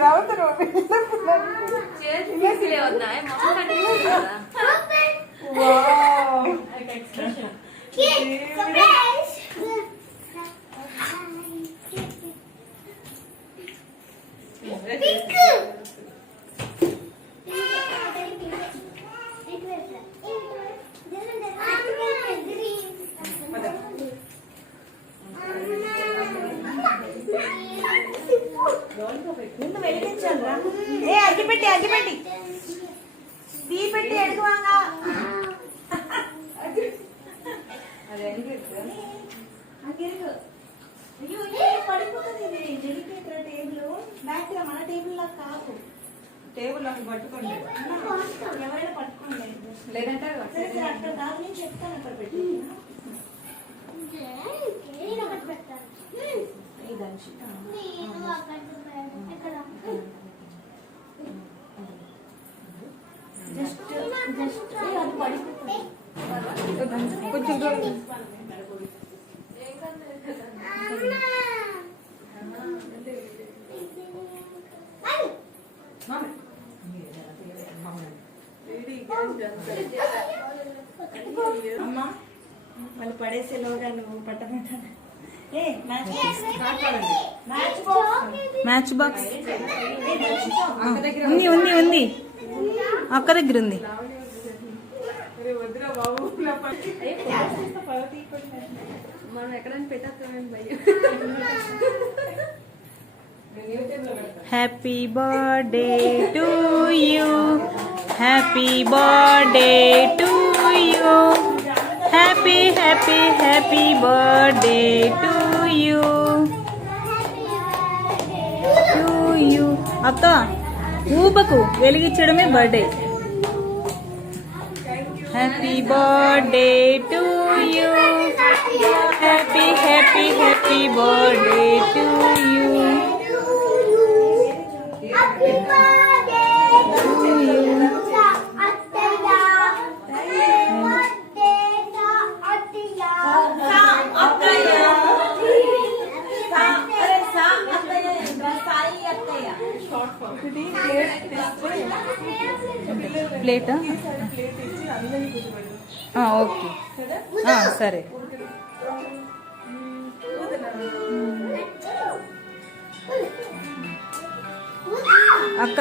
రావుతారు చేతిలే ముందు వెలిగించాలి రా ఏ అగ్గిపెట్టి అగ్గిపెట్టి. తీ పెట్టి ఎడుగువాగా పడిపోతుంది జరిగిపోతున్న టేబుల్ బ్యాక్ మన టేబుల్ కాదు. టేబుల్ పట్టుకోండి. ఎవరైనా పట్టుకోండి. లేదంటే అక్కడ కాదు నేను చెప్తాను అక్కడ పెట్టి ఇది అంశిత. జస్ట్ జస్ట్ అది పడిపోతుంది కొంచెం దూరం అమ్మా వాళ్ళు పడేసేలోగా నువ్వు పట్టమంటా ఏ match matchbox. Matchbox. ఉంది ఉంది ఉంది. అక్క దగ్గర ఉంది. Happy birthday to you happy birthday to you happy happy happy birthday to you to you అక్క ఊపకు వెలిగించడమే birthday happy birthday to you happy happy happy birthday to you సరే అక్క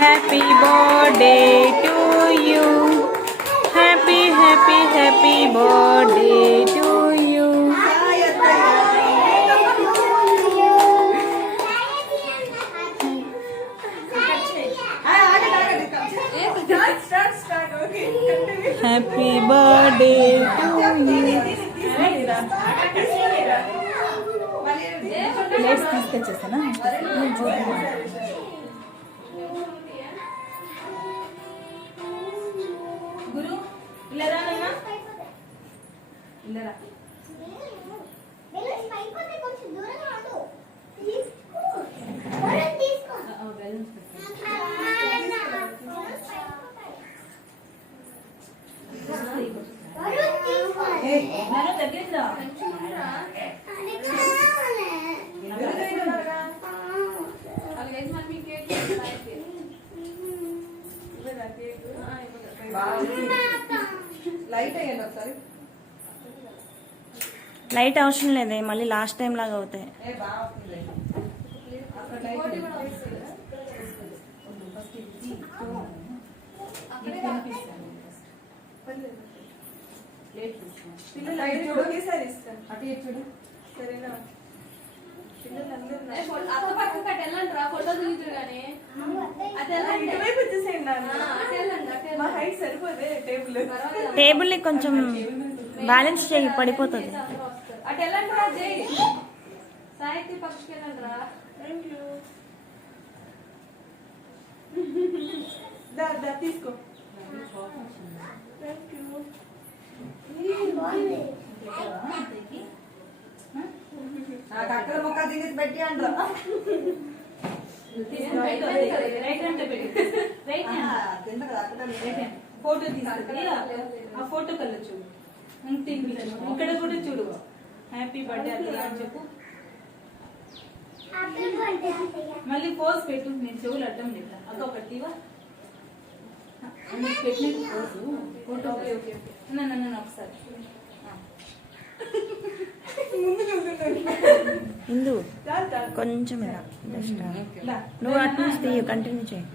happy birthday to you happy happy happy birthday happy birthday to you plates తీసుకొచ్చేసానా గురు ఇలా రానన్నా? ఇలా రా నన్ను దగ్గరికి రా అలాగైతే మరి మీకు కేక్ లైట్ అవసరం లేదే మళ్ళీ లాస్ట్ టైం లాగా అవుతాయి. అక్కడ లైట్ పిల్లలు లైట్ చూడు ఒకేసారి ఇస్తాను అటు చూడు. సరేనా? అత్త పక్క వెళ్ళండి రా ఫోటో దిగుతారు కానీ. టేబుల్. కొంచెం బ్యాలెన్స్ చేయి పడిపోతుంది. అటు వెళ్ళండి రా జై. సాహిత్య పక్షకి వెళ్ళండి రా. థ్యాంక్ యూ తీసుకో. థ్యాంక్ యూ నాకు అక్కడ ముక్క దిగేసి పెట్టి అంటారు. ఫోటో తీసుకుంది ఆ ఫోటో కల్లా చూడు. ఇక్కడ కూడా చూడు. హ్యాపీ బర్త్డే అత్తయ్య అని చెప్పు. మళ్ళీ పోజ్ పెట్టు. నేను చెవులు అడ్డం లేదా అక్క ఒకటి ఇవ్వ. నీకు పెట్టిన pose photo okay okay. Okay నన్ను నన్ను ఒకసారి. చాలు కొంచెం ఇలా జస్ట్. నువ్వు అటు తీయు కంటిన్యూ చేయి.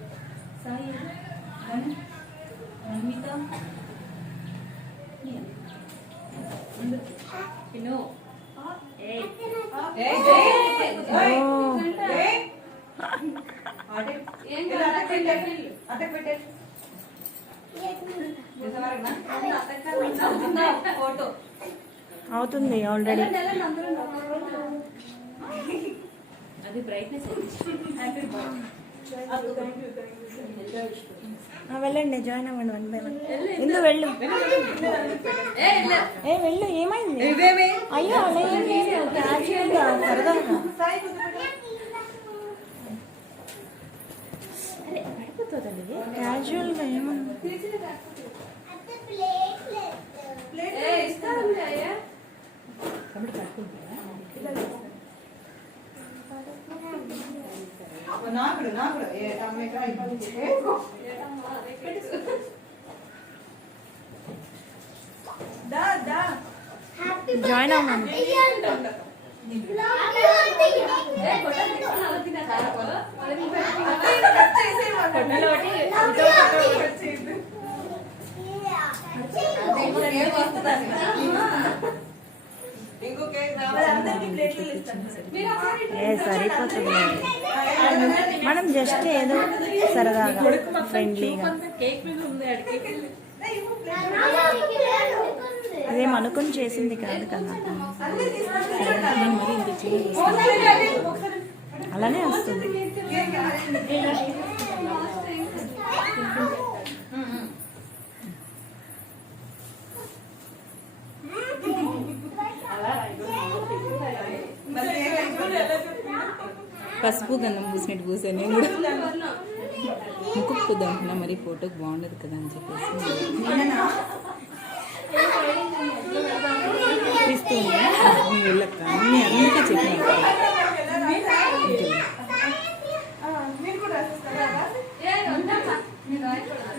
అటే పెట్టే. అటే పెట్టే. ఇంతవరకునా? ఉందా? ఫోటో అవుతుంది ఆల్రెడీ వెళ్ళండి, జాయిన్ అవ్వండి వన్ బై వన్ ఇందు వెళ్ళు. ఏ, వెళ్ళు. ఏమైంది? అయ్యో అలా ఏం లేదు. క్యాజువల్గా సరదాగా సాయి కూర్చోబెట్టు. క్యాజువల్గా ఏమన్నా ఏ, ఇస్తారండి, అయ్యా. నాకుడు నాకుడు ఏ అమ్మే ఏటమ్మా, పెట్టు. దా దా జాయిన్ అవ్వండి సరిపోతుంది మనం జస్ట్ ఏదో సరదాగా ఫ్రెండ్లీగా ఇదేం అనుకుని చేసింది కాదు కదా. అలానే వస్తుంది. పసుపు గంధం పూసినట్టు పూసాను నేను కూడా. ముక్కు కుద్దాం మరి ఫోటోకి బాగుండదు కదా అని చెప్పేసి. నేను వెళ్ళక్క. అన్ని చెప్పిన ఆ, మీరు కూడా రాసేస్తారా రాసి? ఏ, ఉండమ్మా. మీరు రాయకూడదు. ఏ కృష్ణ వీళ్ళందరికీ వాళ్ళ ఫోన్ ఇచ్చారు. అరే చూడు వాళ్ళు రాసుకున్నారు చూడు, ఏ కేక్ రాసుకున్నారు.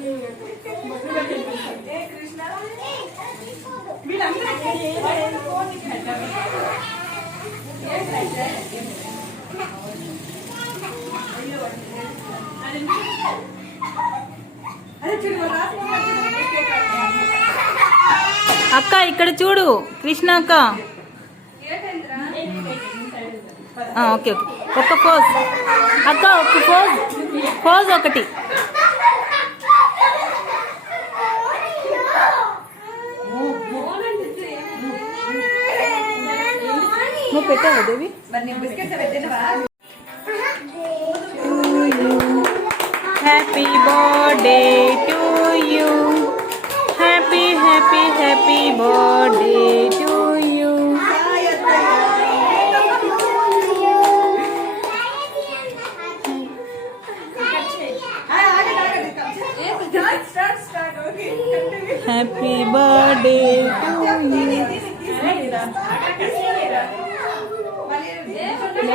అక్క ఇక్కడ చూడు కృష్ణ అక్క. Okay okay. ఒక్క పోజ్ అక్క ఒక్క పోజ్ పోజ్ ఒకటి ఫోన్ అంటే ఇది. నువ్వు పెట్టావు దేవి మరి నేను biscuits పెట్టినవా happy birthday to you happy happy happy birthday to you start start start okay continue happy birthday to you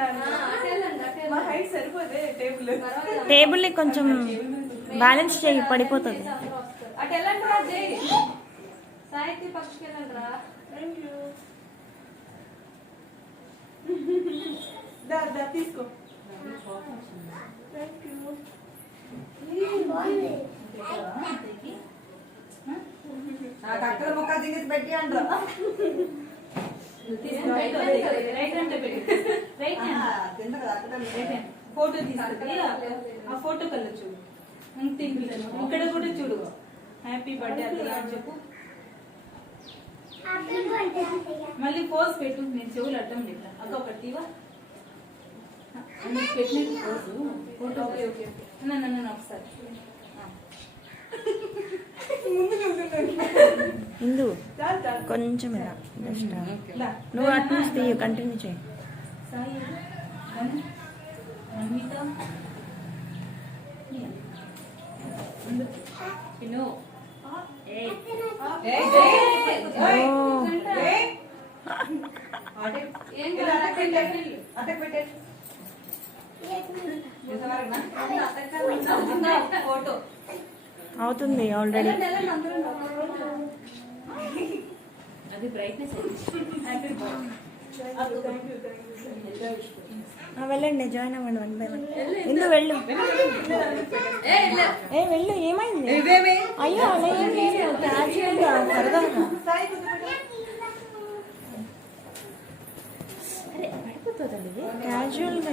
నాన్న. అటు వెళ్ళండి అటు మా వెళ్ళండి. హైట్ సరిపోదే టేబుల్. కొంచెం బ్యాలెన్స్ చేయి పడిపోతుంది. అటు వెళ్ళండి రా జై. సాయికి పక్షకి వెళ్ళండి రా థ్యాంక్ యూ దా దా తీసుకో. థ్యాంక్ యూ నాకు అక్కడ ముక్క దిగేసి పెట్టి అక్కడ ఫోటో తీసుకుంది ఆ ఫోటో అంతే ఇక్కడ కూడా హ్యాపీ బర్త్డే అది అని చెప్పు. మళ్ళీ పోజ్ పెట్టు నేను చెవులు అడ్డం లేదు అక్క ఒకటి తీవా నీకు పెట్టినట్టు పోజు ఫోటో ఓకే ఓకే నన్ను నన్ను ఒకసారి. ఇందు. కొంచెం ఇలా జస్ట్ దా. నువ్వు అటు నుంచి తీయ కంటిన్యూ చేయి. సాయి అవుతుంది ఆల్రెడీ. అది బ్రైట్నెస్ హ్యాపీ వెళ్ళండి జాయిన్ అవ్వండి వన్ బై వన్ ఇందు వెళ్ళు. ఏ వెళ్ళు. ఏమైంది? అయ్యో అలా ఏం లేదు. క్యాజువల్గా సరదాగా క్యాజువల్గా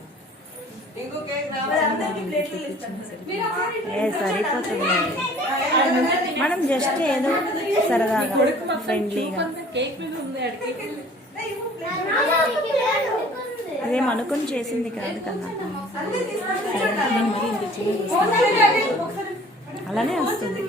ఏ సరిపోతుంది. మనం జస్ట్ ఏదో సరదాగా ఫ్రెండ్లీగా అదేం అనుకుని చేసింది కాదు కదా. అలానే వస్తుంది.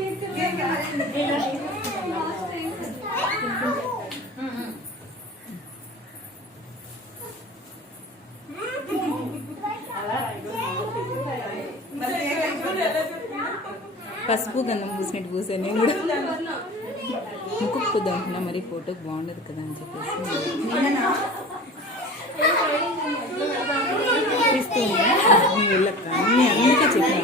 పసుపు గంధం పూసినట్టు పూసాను నేను కూడా. ముక్కు పుద్దాం మరి ఫోటోకి బాగుండదు కదా అని చెప్పేసి. తీస్తుంది నీ వెళ్ళక్క అన్నీ అందుకే చెప్పిన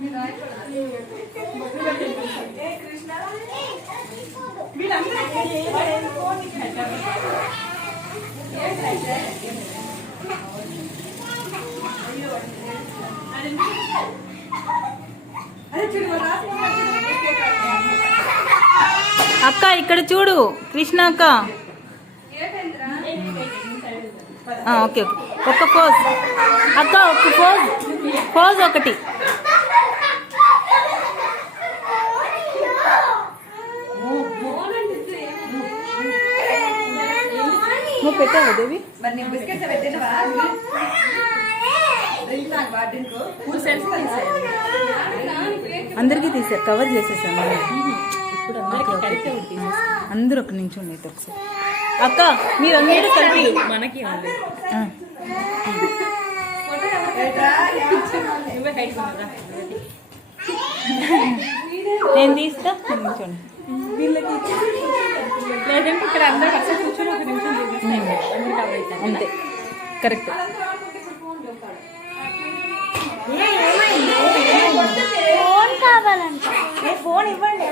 మీరు వీళ్ళందరూ అక్క ఇక్కడ చూడు కృష్ణ అక్క. Okay okay. ఒక్క పోజ్ అక్క ఒక్క పోజ్ పోజ్ ఒకటి. నువ్వు పెట్టావా దేవి? మరి నీ బిస్కెట్స్ పెట్టినవా అందరికీ తీసారు కవర్ చేసేసాను ఇప్పుడు కలిపి అందరూ ఒక నిమిషం లేదు ఒకసారి అక్క మీరు అందరూ కలిపి. మనకి నేను తీస్తా నిమిషం లేదంటే ఇక్కడ అందరూ అక్కడ కూర్చొని ఒక నిమిషం అంతే. కరెక్ట్ ఫోన్ కావాలంట. ఏ ఫోన్ ఇవ్వండి.